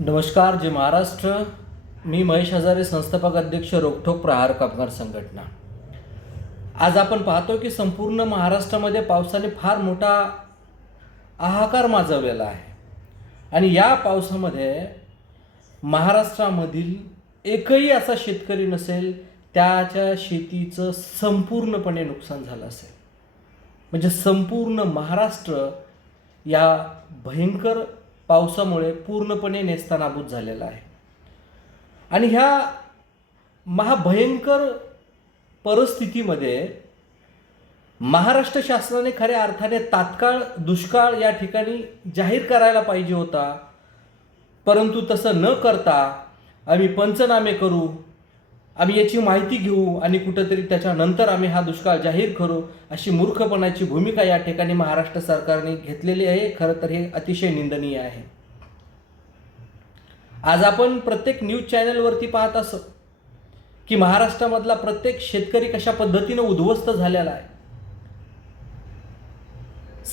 नमस्कार जे महाराष्ट्र. मी महेश हजारे संस्थापक अध्यक्ष रोखोक प्रहार कामगार संघटना. आज आपण पाहतो की संपूर्ण महाराष्ट्रामध्ये पावसाने फार मोठा हाहाकार माजवलेला आहे. आणि या पावसामध्ये महाराष्ट्रामधील एकही असा शेतकरी नसेल त्याच्या शेतीचं संपूर्णपणे नुकसान झालं असेल. म्हणजे संपूर्ण महाराष्ट्र या भयंकर पावसामुळे पूर्णपणे नेस्तानाबूत झालेला आहे. आणि ह्या महाभयंकर परिस्थितीमध्ये महाराष्ट्र शासनाने खऱ्या अर्थाने तात्काळ दुष्काळ या ठिकाणी जाहीर करायला पाहिजे होता. परंतु तसं न करता आम्ही पंचनामे करू आम्ही याची माहिती घेऊ आणि कुठंतरी त्याच्यानंतर आम्ही हा दुष्काळ जाहीर करू अशी मूर्खपणाची भूमिका या ठिकाणी महाराष्ट्र सरकारने घेतलेली आहे. खरं तर हे अतिशय निंदनीय आहे. आज आपण प्रत्येक न्यूज चॅनलवरती पाहत असो की महाराष्ट्रामधला प्रत्येक शेतकरी कशा पद्धतीनं उद्ध्वस्त झालेला आहे.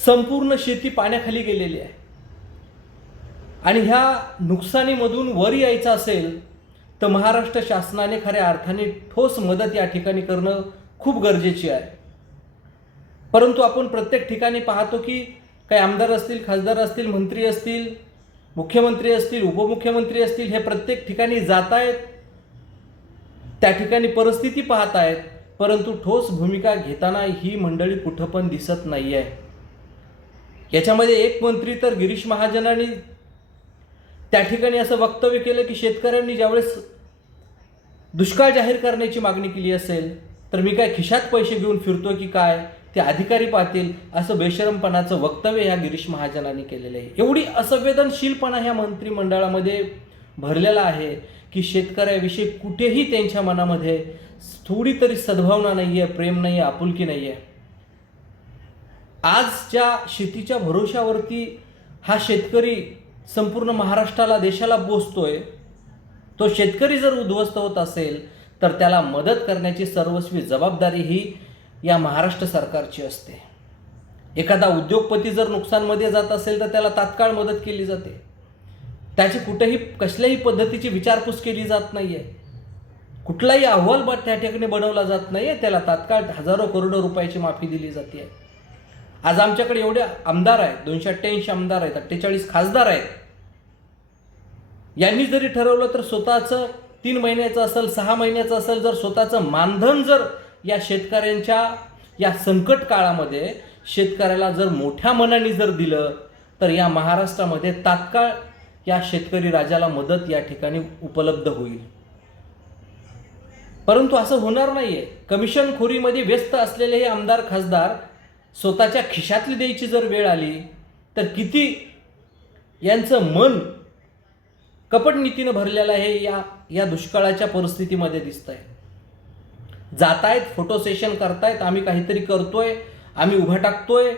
संपूर्ण शेती पाण्याखाली गेलेली आहे. आणि ह्या नुकसानीमधून वर यायचं असेल तर महाराष्ट्र शासनाने खऱ्या अर्थाने ठोस मदत या ठिकाणी करणं खूप गरजेची आहे. परंतु आपण प्रत्येक ठिकाणी पाहतो की काही आमदार असतील खासदार असतील मंत्री असतील मुख्यमंत्री असतील उपमुख्यमंत्री असतील हे प्रत्येक ठिकाणी जात आहेत. त्या ठिकाणी परिस्थिती पाहत आहेत परंतु ठोस भूमिका घेताना ही मंडळी कुठं पण दिसत नाही आहे याच्यामध्ये एक मंत्री तर गिरीश महाजनांनी त्या ठिकाणी असं वक्तव्य केलं की शेतकऱ्यांनी ज्यावेळेस दुष्काळ जाहीर करण्याची मागणी केली असेल तर मी काय खिशात पैसे घेऊन फिरतो की काय? ते अधिकारी पाहतील असं बेशरमपणाचं वक्तव्य ह्या गिरीश महाजनांनी केलेलं आहे. एवढी असंवेदनशीलपणा ह्या मंत्रिमंडळामध्ये भरलेला आहे की शेतकऱ्याविषयी कुठेही त्यांच्या मनामध्ये थोडी तरी सद्भावना नाही आहे प्रेम नाही आहे आपुलकी नाही आहे आजच्या शेतीच्या भरोशावरती हा शेतकरी संपूर्ण महाराष्ट्राला देशाला पोचतोय तो शेतकरी जर उद्ध्वस्त होत असेल तर त्याला मदत करण्याची सर्वस्वी जबाबदारी ही या महाराष्ट्र सरकारची असते. एखादा उद्योगपती जर नुकसानमध्ये जात असेल तर त्याला तात्काळ मदत केली जाते. त्याची कुठेही कसल्याही पद्धतीची विचारपूस केली जात नाही आहे कुठलाही अहवाल त्या ठिकाणी बनवला जात नाही आहे त्याला तात्काळ हजारो करोडो रुपयाची माफी दिली जाते. आहे आज आमच्याकडे एवढे आमदार आहेत दोनशे अठ्ठ्याऐंशी आमदार आहेत अठ्ठेचाळीस खासदार आहेत. यांनी जरी ठरवलं तर स्वतःचं तीन महिन्याचं असेल सहा महिन्याचं असेल जर स्वतःचं मानधन जर या शेतकऱ्यांच्या या संकट काळामध्ये शेतकऱ्याला जर मोठ्या मनाने जर दिलं तर या महाराष्ट्रामध्ये तात्काळ या शेतकरी राजाला मदत या ठिकाणी उपलब्ध होईल. परंतु असं होणार नाहीये. कमिशनखोरीमध्ये व्यस्त असलेले हे आमदार खासदार स्वतःच्या खिशातली द्यायची जर वेळ आली तर किती यांचं मन कपट नीतीनं भरलेलं आहे या या दुष्काळाच्या परिस्थितीमध्ये दिसत आहे जातायत फोटो सेशन करतायत आम्ही काहीतरी करतोय आम्ही उभा टाकतोय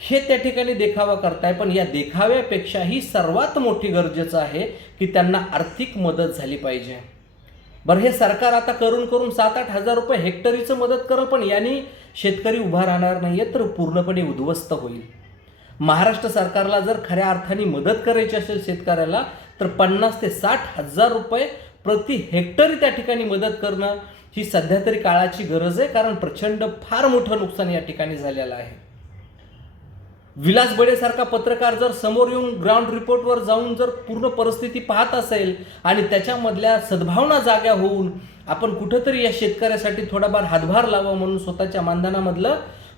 हे त्या ठिकाणी देखावा करताय. पण या देखाव्यापेक्षाही सर्वात मोठी गरजेचं आहे की त्यांना आर्थिक मदत झाली पाहिजे. बरं हे सरकार आता करून करून सात आठ हजार रुपये हेक्टरीचं मदत करेल पण यांनी शेतकरी उभा राहणार नाही आहे तर पूर्णपणे उद्ध्वस्त होईल. महाराष्ट्र सरकारला जर खऱ्या अर्थाने मदत करायची असेल शेतकऱ्याला तर पन्नास ते साठ हजार रुपये प्रति हेक्टरी त्या ठिकाणी मदत करणं ही सध्या तरी काळाची गरज आहे कारण प्रचंड फार मोठं नुकसान या ठिकाणी झालेलं आहे. विलास बडेसारखा पत्रकार जर समोर येऊन ग्राउंड रिपोर्टवर जाऊन जर पूर्ण परिस्थिती पाहत असेल आणि त्याच्यामधल्या सद्भावना जाग्या होऊन आपण कुठंतरी या शेतकऱ्यासाठी थोडाफार हातभार लावा म्हणून स्वतःच्या मानधनामधलं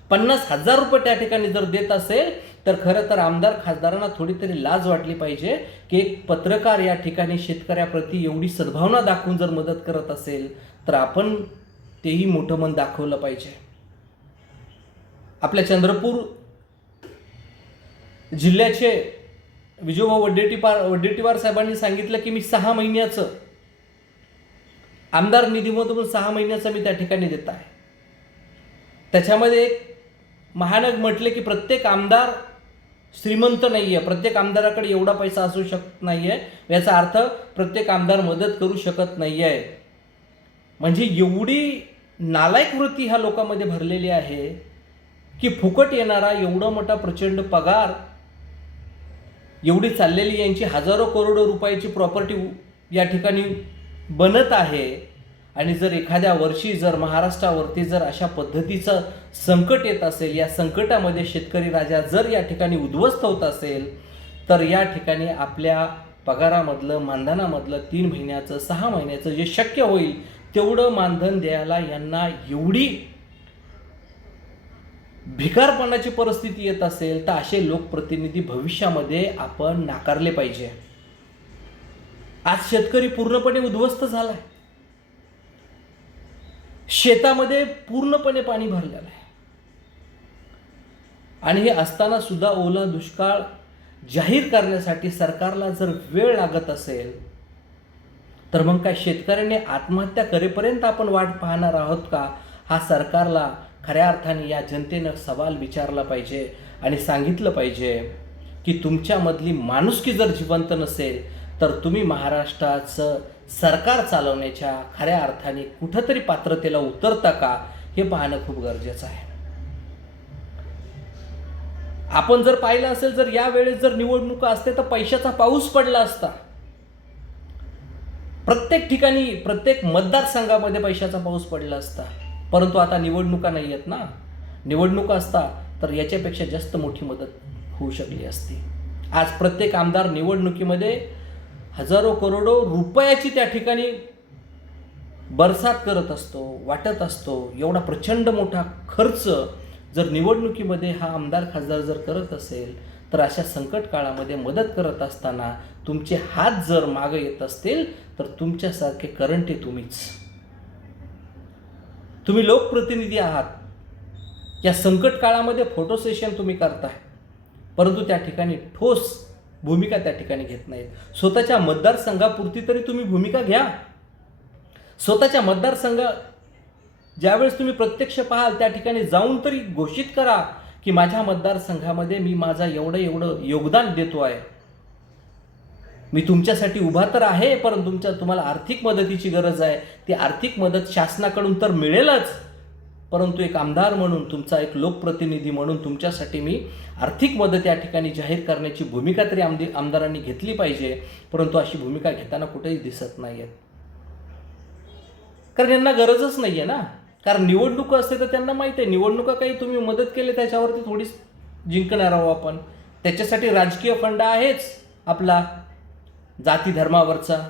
पन्नास हजार रुपये त्या ठिकाणी जर देत असेल तर खरं तर आमदार खासदारांना थोडी तरी लाज वाटली पाहिजे की एक पत्रकार या ठिकाणी शेतकऱ्याप्रती एवढी सद्भावना दाखवून जर मदत करत असेल तर आपण तेही मोठं मन दाखवलं पाहिजे. आपल्या चंद्रपूर जिल्ह्याचे विजोबा वड्डेटीपार वड्डेटीवार साहेबांनी सांगितलं की मी सहा महिन्याचं आमदार निधीमधून सहा महिन्याचं मी त्या ठिकाणी देत आहे. त्याच्यामध्ये एक महानग म्हटले की प्रत्येक आमदार श्रीमंत नाही आहे प्रत्येक आमदाराकडे एवढा पैसा असू शकत नाही आहे याचा अर्थ प्रत्येक आमदार मदत करू शकत नाही आहे म्हणजे एवढी नालायक वृत्ती ह्या लोकांमध्ये भरलेली आहे की फुकट येणारा एवढा मोठा प्रचंड पगार एवढी चाललेली यांची हजारो करोडो रुपयाची प्रॉपर्टी या ठिकाणी बनत आहे. आणि जर एखाद्या वर्षी जर महाराष्ट्रावरती जर अशा पद्धतीचं संकट येत असेल या संकटामध्ये शेतकरी राजा जर या ठिकाणी उद्ध्वस्त होत असेल तर या ठिकाणी आपल्या पगारामधलं मानधनामधलं तीन महिन्याचं सहा महिन्याचं जे शक्य होईल तेवढं मानधन द्यायला यांना एवढी भिकारपणाची परिस्थिती येत असेल तर असे लोकप्रतिनिधी भविष्यामध्ये आपण नाकारले पाहिजे. आज शेतकरी पूर्णपणे उद्ध्वस्त झालाय. शेतामध्ये पूर्णपणे पाणी भरलेलं आहे. आणि हे असताना सुद्धा ओला दुष्काळ जाहीर करण्यासाठी सरकारला जर वेळ लागत असेल तर मग काय शेतकऱ्याने आत्महत्या करेपर्यंत आपण वाट पाहणार आहोत का? हा सरकारला खऱ्या अर्थाने या जनतेनं सवाल विचारला पाहिजे आणि सांगितलं पाहिजे की तुमच्यामधली माणुसकी जर जिवंत नसेल तर तुम्ही महाराष्ट्राचं सरकार चालवण्याच्या खऱ्या अर्थाने कुठंतरी पात्रतेला उतरता का हे पाहणं खूप गरजेचं आहे. आपण जर पाहिलं असेल जर यावेळेस जर निवडणुका असते तर पैशाचा पाऊस पडला असता. प्रत्येक ठिकाणी प्रत्येक मतदारसंघामध्ये पैशाचा पाऊस पडला असता. परंतु आता निवडणुका नाही आहेत ना. निवडणुका असता तर याच्यापेक्षा जास्त मोठी मदत होऊ शकली असती. आज प्रत्येक आमदार निवडणुकीमध्ये हजारो करोडो रुपयाची त्या ठिकाणी बरसात करत असतो वाटत असतो. एवढा प्रचंड मोठा खर्च जर निवडणुकीमध्ये हा आमदार खासदार जर करत असेल तर अशा संकट काळामध्ये मदत करत असताना तुमचे हात जर मागं येत असतील तर तुमच्यासारखे करंटे तुम्हीच. तुम्ही लोकप्रतिनिधी आहात. या संकट काळामध्ये फोटो सेशन तुम्ही करताय. परंतु त्या ठिकाणी ठोस भूमिका त्या ठिकाणी घेत नाहीत. स्वतःच्या मतदारसंघापुरती तरी तुम्ही भूमिका घ्या. स्वतःच्या मतदारसंघा ज्यावेळेस तुम्ही प्रत्यक्ष पाहाल त्या ठिकाणी जाऊन तरी घोषित करा की माझ्या मतदारसंघामध्ये मी माझा एवढं एवढं योगदान देतो आहे. मी तुमच्यासाठी उभा तर आहे पण तुमच्या तुम्हाला आर्थिक मदतीची गरज आहे. ती आर्थिक मदत शासनाकडून तर मिळेलच. परंतु एक आमदार म्हणून तुमचा एक लोकप्रतिनिधी म्हणून तुमच्यासाठी मी आर्थिक मदत या ठिकाणी जाहीर करण्याची भूमिका तरी आमदी आमदारांनी घेतली पाहिजे. परंतु अशी भूमिका घेताना कुठेही दिसत नाही आहेत कारण यांना गरजच नाही आहे ना. कारण निवडणुका असते तर त्यांना माहिती आहे. निवडणुका काही तुम्ही मदत केली त्याच्यावरती थोडीच जिंकणार आहोत आपण. त्याच्यासाठी राजकीय फंड आहेच आपला. जाती धर्मावरचा.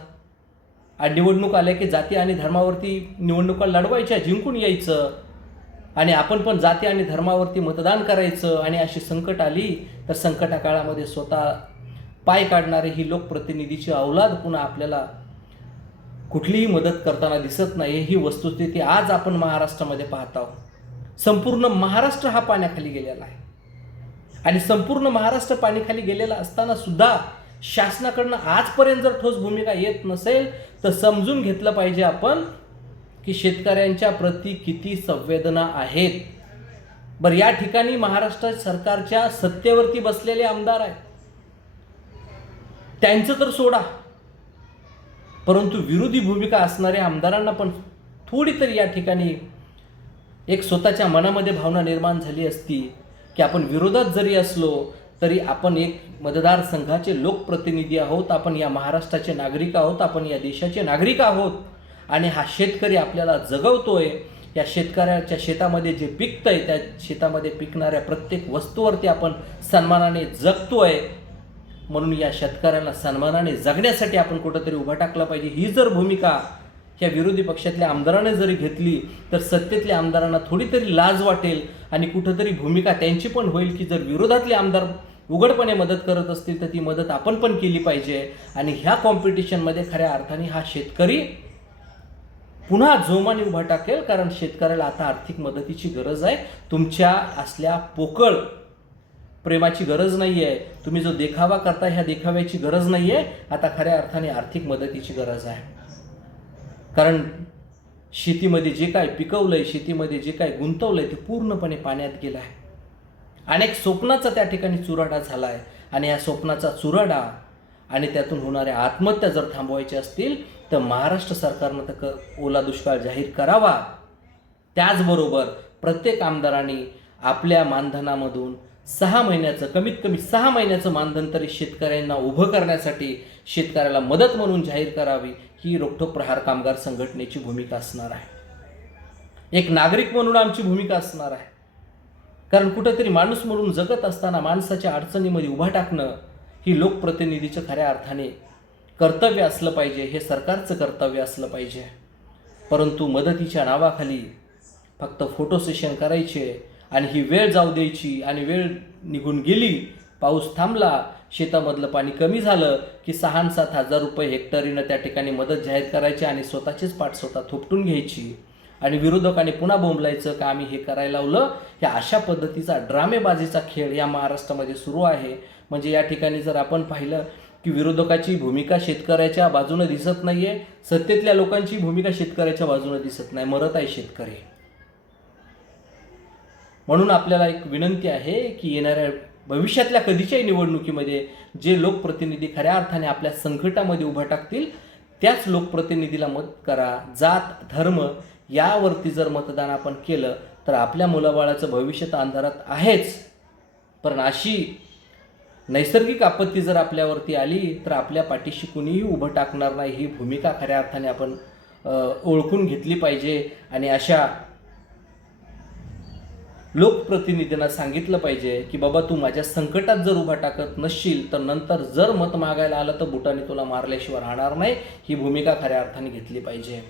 आणि निवडणूक आल्या की जाती आणि धर्मावरती निवडणुका लढवायच्या जिंकून यायचं. आणि आपण पण जाती आणि धर्मावरती मतदान करायचं. आणि अशी संकट आली तर संकटा काळामध्ये स्वतः पाय काढणारे ही लोकप्रतिनिधीची अवलाद पुन्हा आपल्याला कुठलीही मदत करताना दिसत नाही. ही वस्तुस्थिती आज आपण महाराष्ट्रामध्ये पाहत आहोत. संपूर्ण महाराष्ट्र हा पाण्याखाली गेलेला आहे. आणि संपूर्ण महाराष्ट्र पाण्याखाली गेलेला असताना सुद्धा शासनाकडनं आजपर्यंत जर ठोस भूमिका येत नसेल तर समजून घेतलं पाहिजे आपण की शेतकऱ्यांच्या प्रती किती संवेदना आहेत. बरं या ठिकाणी महाराष्ट्र सरकारच्या सत्तेवरती बसलेले आमदार आहेत. त्यांचं तर सोडा. परंतु विरोधी भूमिका असणाऱ्या आमदारांना पण थोडी तरी या ठिकाणी एक स्वतःच्या मनामध्ये भावना निर्माण झाली असती की आपण विरोधात जरी असलो तरी आपण एक मतदारसंघाचे लोकप्रतिनिधी आहोत आपण या महाराष्ट्राचे नागरिक आहोत आपण या देशाचे नागरिक आहोत. आणि हा शेतकरी आपल्याला जगवतोय या शेतकऱ्याच्या शेतामध्ये जे पिकतंय त्या शेतामध्ये पिकणाऱ्या प्रत्येक वस्तूवरती आपण सन्मानाने जगतोय. म्हणून या शेतकऱ्यांना सन्मानाने जगण्यासाठी आपण कुठंतरी उभा टाकला पाहिजे. ही जर भूमिका ह्या विरोधी पक्षातल्या आमदाराने जरी घेतली तर सत्तेतल्या आमदारांना थोडी तरी लाज वाटेल आणि कुठंतरी भूमिका त्यांची पण होईल की जर विरोधातले आमदार उघडपणे मदत करत असतील तर ती मदत आपण पण केली पाहिजे. आणि ह्या कॉम्पिटिशनमध्ये खऱ्या अर्थाने हा शेतकरी पुन्हा जोमाने उभा टाकेल कारण शेतकऱ्याला आता आर्थिक मदतीची गरज आहे. तुमच्या असल्या पोकळ प्रेमाची गरज नाही आहे तुम्ही जो देखावा करता ह्या देखाव्याची गरज नाही आहे आता खऱ्या अर्थाने आर्थिक मदतीची गरज आहे. कारण शेतीमध्ये जे काय पिकवलं आहे शेतीमध्ये जे काय गुंतवलं आहे ते पूर्णपणे पाण्यात गेलं आहे. अनेक स्वप्नाचा त्या ठिकाणी चुराडा झाला आहे आणि या स्वप्नाचा चुराडा आणि त्यातून होणाऱ्या आत्महत्या जर थांबवायच्या असतील तर महाराष्ट्र सरकारनं तर क ओला दुष्काळ जाहीर करावा. त्याचबरोबर प्रत्येक आमदारांनी आपल्या मानधनामधून सहा महिन्याचं कमीत कमी सहा महिन्याचं मानधन तरी शेतकऱ्यांना उभं करण्यासाठी शेतकऱ्याला मदत म्हणून जाहीर करावी ही रोखठोक प्रहार कामगार संघटनेची भूमिका असणार आहे. एक नागरिक म्हणून आमची भूमिका असणार आहे. कारण कुठंतरी माणूस म्हणून जगत असताना माणसाच्या अडचणीमध्ये उभा टाकणं ही लोकप्रतिनिधीचं खऱ्या अर्थाने कर्तव्य असलं पाहिजे हे सरकारचं कर्तव्य असलं पाहिजे. परंतु मदतीच्या नावाखाली फक्त फोटो सेशन करायचे आणि ही वेळ जाऊ द्यायची आणि वेळ निघून गेली पाऊस थांबला शेतामधलं पाणी कमी झालं की सहा सात हजार रुपये हेक्टरीनं त्या ठिकाणी मदत जाहीर करायची आणि स्वतःचीच पाठ स्वतः थोपटून घ्यायची. आणि विरोधकांनी पुन्हा बोंबलायचं का आम्ही हे करायला लावलं? ह्या अशा पद्धतीचा ड्रामेबाजीचा खेळ या महाराष्ट्रामध्ये सुरू आहे. म्हणजे या ठिकाणी जर आपण पाहिलं की विरोधकाची भूमिका शेतकऱ्याच्या बाजूनं दिसत नाही आहे सत्तेतल्या लोकांची भूमिका शेतकऱ्याच्या बाजूनं दिसत नाही. मरत आहे शेतकरी. म्हणून आपल्याला एक विनंती आहे की येणाऱ्या भविष्यातल्या कधीच्याही निवडणुकीमध्ये जे लोकप्रतिनिधी खऱ्या अर्थाने आपल्या संकटामध्ये उभं टाकतील त्याच लोकप्रतिनिधीला मत करा. जात धर्म यावरती जर मतदान आपण केलं तर आपल्या मुलाबाळाचं भविष्य तर अंधारात आहेच. पण अशी नैसर्गिक आपत्ती जर आपल्यावरती आली तर आपल्या पाठीशी कुणीही उभं टाकणार नाही. ही भूमिका खऱ्या अर्थाने आपण ओळखून घेतली पाहिजे. आणि अशा लोकप्रतिनिधींना सांगितलं पाहिजे की बाबा तू माझ्या संकटात जर उभा टाकत नसशील तर नंतर जर मत मागायला आलं तर बुटाने तुला मारल्याशिवाय राहणार नाही. ही भूमिका खऱ्या अर्थाने घेतली पाहिजे.